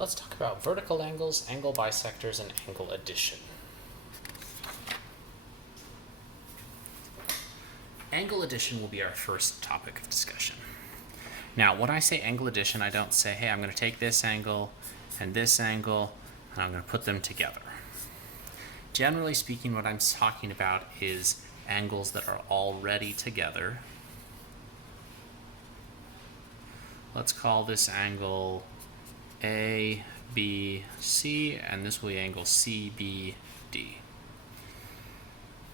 Let's talk about vertical angles, angle bisectors, and angle addition. Angle addition will be our first topic of discussion. Now, when I say angle addition, I don't say, hey, I'm going to take this angle, and I'm going to put them together. Generally speaking, what I'm talking about is angles that are already together. Let's call this angle A, B, C, and this will be angle C, B, D.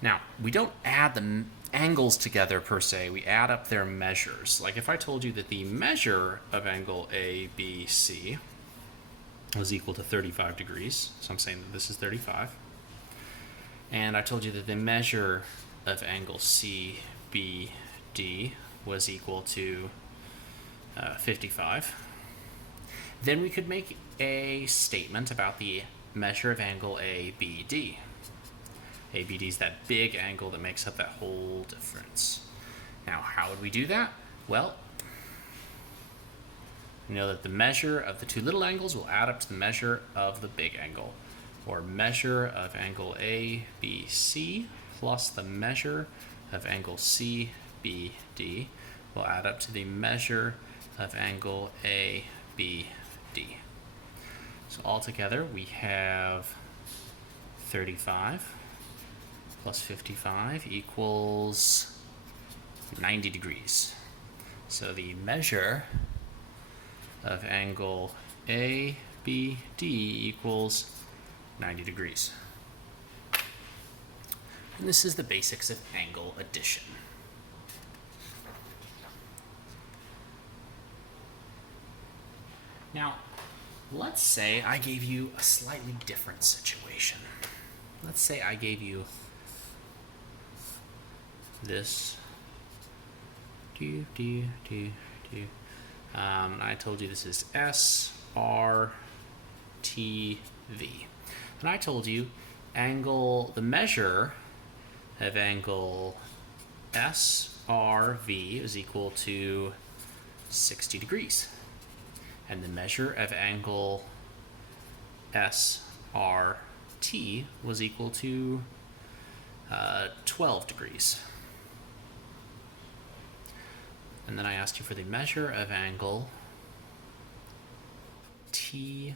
Now, we don't add the angles together per se, we add up their measures. Like if I told you that the measure of angle A, B, C was equal to 35 degrees, so I'm saying that this is 35, and I told you that the measure of angle C, B, D was equal to 55, then we could make a statement about the measure of angle ABD. ABD is that big angle that makes up that whole difference. Now, how would we do that? Well, we know that the measure of the two little angles will add up to the measure of the big angle, or measure of angle ABC plus the measure of angle CBD will add up to the measure of angle ABD. So altogether we have 35 plus 55 equals 90 degrees. So the measure of angle ABD equals 90 degrees. And this is the basics of angle addition. Now, let's say I gave you a slightly different situation. Let's say I gave you this. I told you this is S, R, T, V. And I told you the measure of angle SRV is equal to 60 degrees. And the measure of angle SRT was equal to 12 degrees. And then I asked you for the measure of angle TRV.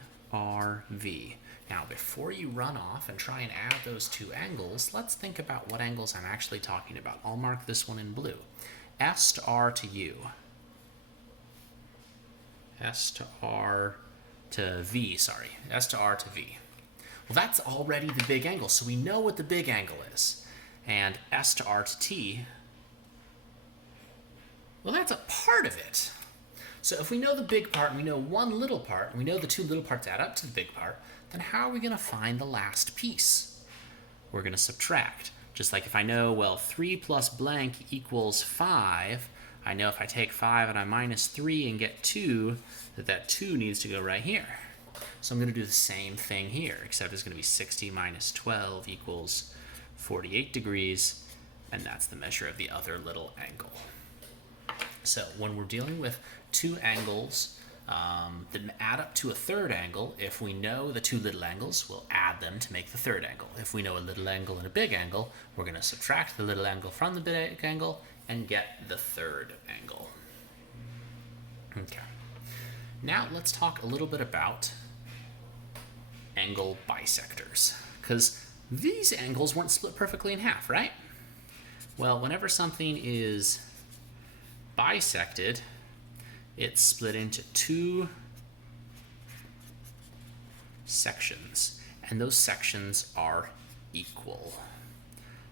Now, before you run off and try and add those two angles, let's think about what angles I'm actually talking about. I'll mark this one in blue. S to R to U. S to R to V, sorry. S to R to V. Well, that's already the big angle, so we know what the big angle is. And S to R to T, well, that's a part of it. So if we know the big part, and we know one little part, and we know the two little parts add up to the big part, then how are we going to find the last piece? We're going to subtract. Just like if I know, well, 3 plus blank equals 5, I know if I take 5 and I minus 3 and get 2, that 2 needs to go right here. So I'm going to do the same thing here, except it's going to be 60 minus 12 equals 48 degrees, and that's the measure of the other little angle. So when we're dealing with two angles that add up to a third angle, if we know the two little angles, we'll add them to make the third angle. If we know a little angle and a big angle, we're going to subtract the little angle from the big angle and get the third angle. Okay. Now let's talk a little bit about angle bisectors, because these angles weren't split perfectly in half, right? Well, whenever something is bisected, it's split into two sections, and those sections are equal.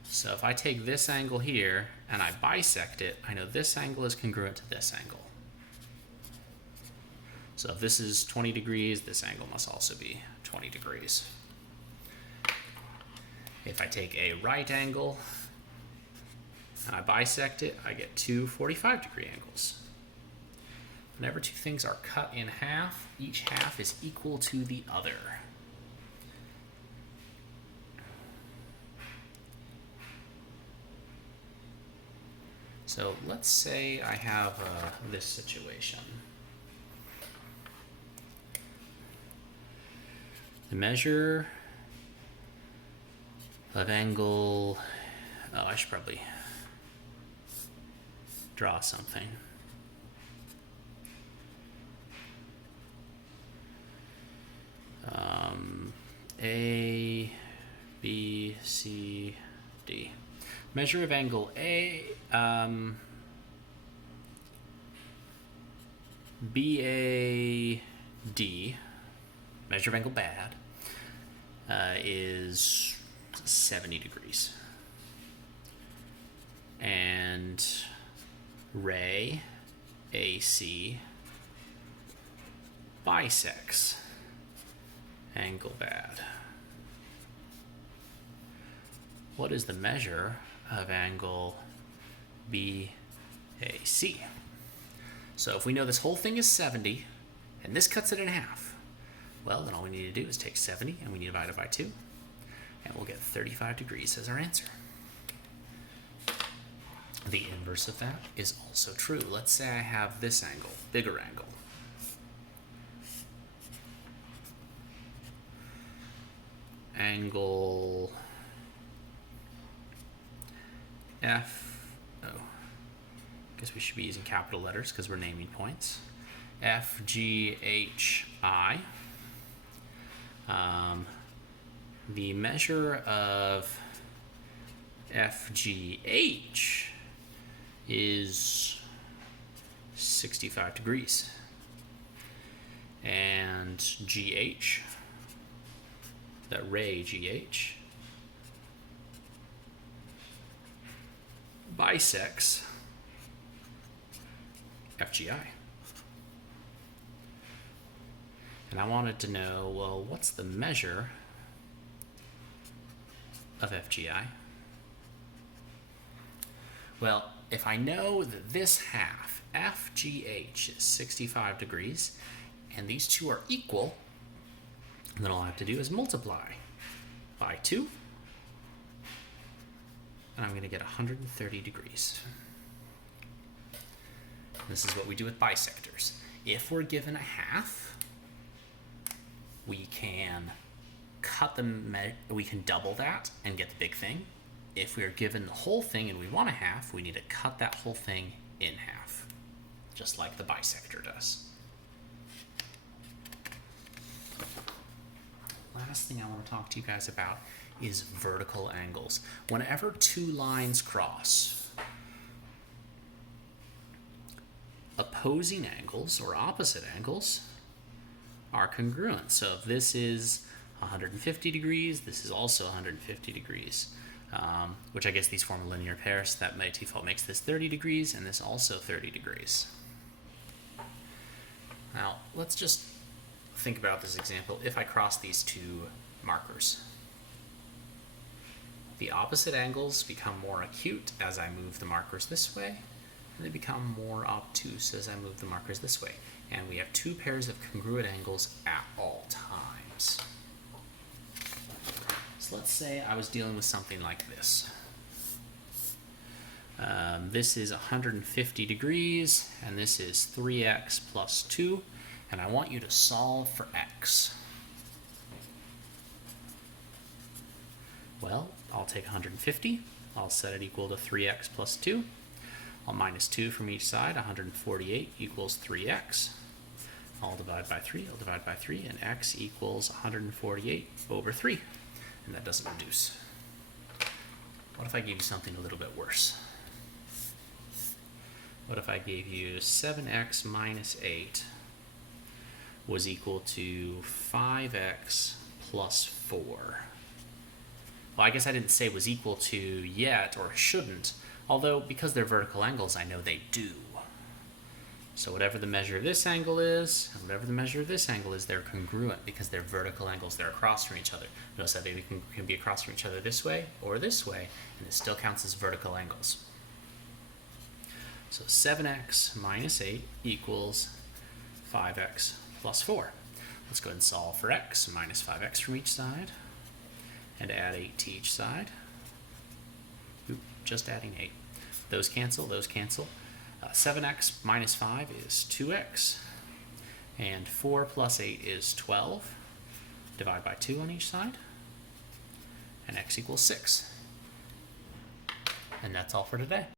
So if I take this angle here and I bisect it, I know this angle is congruent to this angle. So if this is 20 degrees, this angle must also be 20 degrees. If I take a right angle and I bisect it, I get two 45-degree angles. Whenever two things are cut in half, each half is equal to the other. So let's say I have this situation. The measure of angle, oh, I should probably draw something. A, B, C, D. Measure of angle A, BAD, measure of angle bad, is 70 degrees. And ray AC bisects angle bad. What is the measure of angle BAC? So if we know this whole thing is 70 and this cuts it in half, well, then all we need to do is take 70 and we need to divide it by 2, and we'll get 35 degrees as our answer. The inverse of that is also true. Let's say I have this angle, bigger angle. Angle F, oh, guess we should be using capital letters because we're naming points. FGHI. The measure of FGH is 65 degrees. And GH, that ray GH, bisects FGI. And I wanted to know, well, what's the measure of FGI? Well, if I know that this half, FGH, is 65 degrees, and these two are equal, then all I have to do is multiply by 2, and I'm going to get 130 degrees. This is what we do with bisectors. If we're given a half, we can we can double that and get the big thing. If we are given the whole thing and we want a half, we need to cut that whole thing in half, just like the bisector does. Last thing I want to talk to you guys about is vertical angles. Whenever two lines cross, opposing angles or opposite angles are congruent. So if this is 150 degrees, this is also 150 degrees, which I guess these form a linear pair, so that by default makes this 30 degrees and this also 30 degrees. Now, let's just think about this example. If I cross these two markers, the opposite angles become more acute as I move the markers this way, and they become more obtuse as I move the markers this way. And we have two pairs of congruent angles at all times. So let's say I was dealing with something like this. This is 150 degrees, and this is 3x plus 2, and I want you to solve for x. Well, I'll take 150, I'll set it equal to 3x plus 2, I'll minus 2 from each side, 148 equals 3x. I'll divide by 3, and x equals 148 over 3, and that doesn't reduce. What if I gave you something a little bit worse? What if I gave you 7x minus 8 was equal to 5x plus 4? Well, I guess I didn't say was equal to yet, or shouldn't, although because they're vertical angles, I know they do. So whatever the measure of this angle is, and whatever the measure of this angle is, they're congruent because they're vertical angles. They're across from each other. Notice that they can be across from each other this way or this way, and it still counts as vertical angles. So 7x minus 8 equals 5x plus 4. Let's go ahead and solve for x, minus 5x from each side, and add 8 to each side. Just adding 8. Those cancel, those cancel. 7x minus 5 is 2x, and 4 plus 8 is 12. Divide by 2 on each side, and x equals 6. And that's all for today.